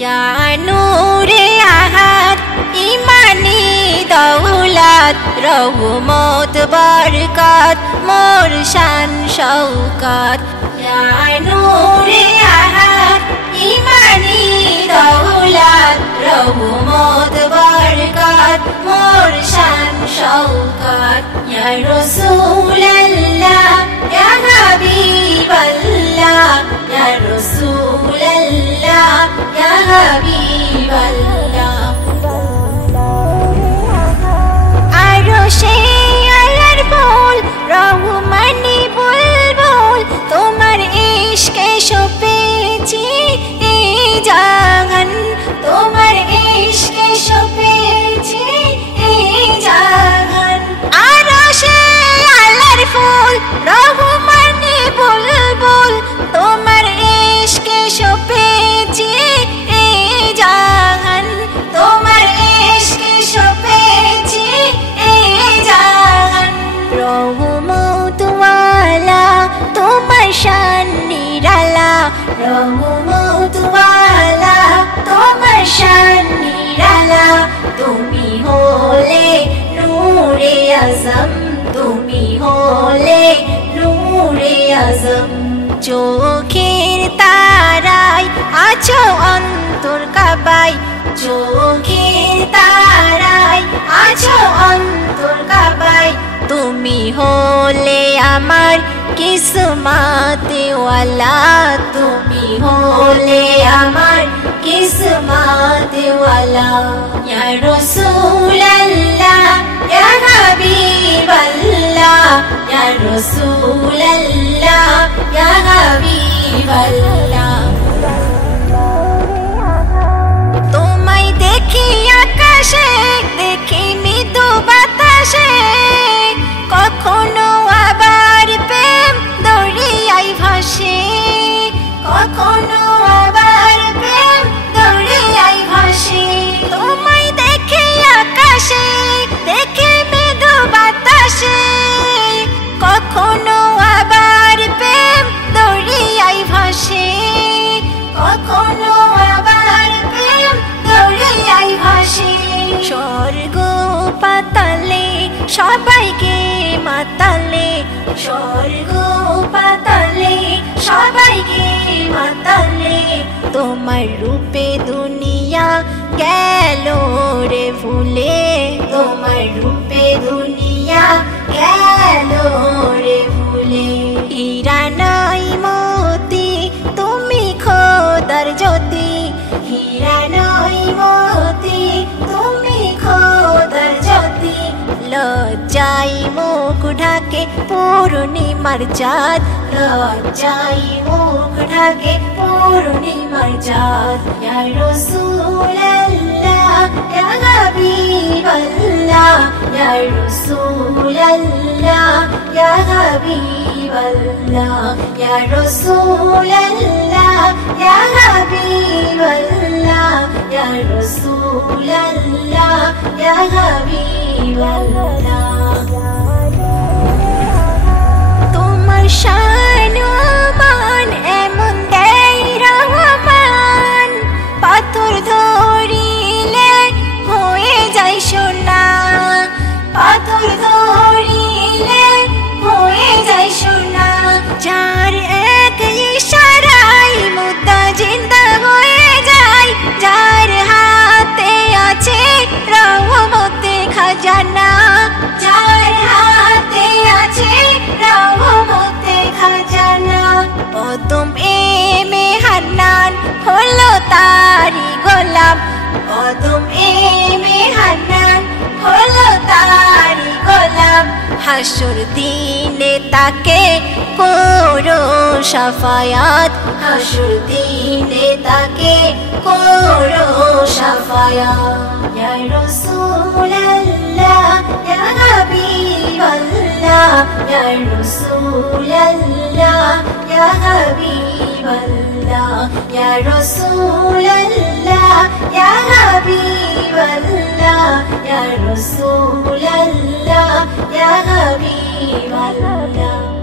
या नूरे आहत इमानी दौलत रहमत बरकत मोर शान शौकत या नूरे आहत इमानी दौलत रहमत बरकत मोर शान शौकत या रसूल अल्लाह या हबीब अल्लाह या रसूल अल्लाह या हबीब अल्लाह आरोशे आलार बोल रहमानी बुलबुल তোমার ইশকে সপেছি এই জাহান তোমার ইশকে সপেছি এই জাহান আরশে আলার ফুল রহমানি বুলবুল তোমার ইশকে সপেছি এই জাহান তোমার ইশকে সপেছি এই জাহান রহমত ওয়ালা তোমার শান নিরালা রহমত ওয়ালা তোমার শান নিরালা তুমি হলে নূরে আজম তুমি হলে নূরে আজম চোখের তারায় আছো অন্তর কাবায় চোখের তারায় আছো অন্তর কাবায় তুমি হলে আমার কিসমতে ওয়ালা তুমি হলে আমার কিসমতে ওয়ালা ইয়া রাসূল আল্লাহ ইয়া হাবিব আল্লাহ ইয়া রাসূল আল্লাহ ইয়া হাবিব আল্লাহ তোমায় দেখি আকাশে দেখি মৃদু বাতাসে কখনো আবার প্রেম দরিয়ায় ভাসে কখনো আবার প্রেম দরিয়ায় ভাসে তোমায় দেখে আকাশে দেখে মৃদু বাতাসে কখনো আবার প্রেম দরিয়ায় ভাসে কখনো আবার প্রেম দরিয়ায় ভাসে স্বর্গ পাতালে সবাইকে মাতালে স্বর্গ পাতালে সবাইকে মাতালে তোমার রূপে দুনিয়া গেল রে ভুলে তোমার রূপে দুনিয়া গেল রে ভুলে হীরা নাই মতি তুমি খোদার জ্যোতি হীরা নাই মতি তুমি খোদার জ্যোতি লজ্জাই মুখ ঢাকে পূর্ণিমার চাঁদ লজ্জাই মুখ ঢাকে পূর্ণিমার চাঁদ ইয়া রাসূল আল্লাহ ইয়া হাবিব আল্লাহ ইয়া রাসূল আল্লাহ ইয়া হাবিব আল্লাহ ইয়া রাসূল আল্লাহ ইয়া হাবিব আল্লাহ ইয়া রাসূল আল্লাহ ইয়া হাবিব আল্লাহ তোমার শান মান এমন দেয় রহমান পাথর ধরিলে হয়ে যায় সোনা পাথর ধরিলে হয়ে যায় সোনা যার এক ইশারায় মুদ্রা জিন্দা হয়ে যায় যার হাতে আছে রহমতে খাজানা যার হাতে আছে রহমতে খাজানা প্রথম এমে হান্নান হলো তারি গোলাম প্রথম এমে হান্নান হলো তারি গোলাম হাসুর দিনে তাকে করো শাফায়াত হাসুর দিনে তাকে করো শাফায়াত ইয়া রাসূল আল্লাহ ইয়া হাবিব আল্লাহ ইয়া রাসূল আল্লাহ ইয়া হাবিব আল্লাহ ইয়া রাসূল আল্লাহ ইয়া হাবিব আল্লাহ ইয়া রাসূল আল্লাহ ইয়া হাবিব আল্লাহ